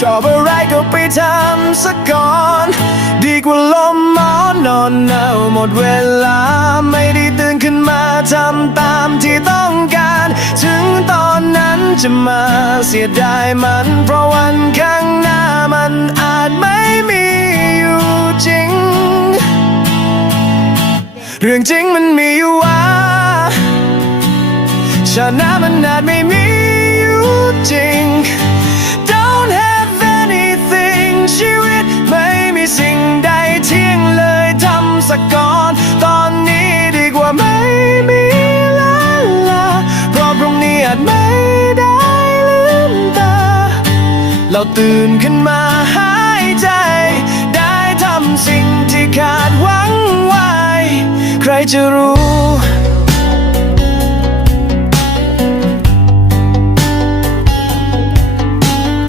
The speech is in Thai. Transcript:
ชอบอะไรก็ไปทำสักก่อน ดีกว่าลมหมอนนอนหนาหมดเวลา ไม่ได้ตื่นขึ้นมาทำตามที่ต้องการ ถึงตอนนั้นจะมาเสียดายมัน เพราะวันข้างหน้ามันอาจไม่มีอยู่จริง เรื่องจริงมันมีอยู่ว่าชาน้ามันอาจไม่มี อาจไม่ได้ลืมตา เราตื่นขึ้นมาหายใจ ได้ทำสิ่งที่ขาดหวังไว้ ใครจะรู้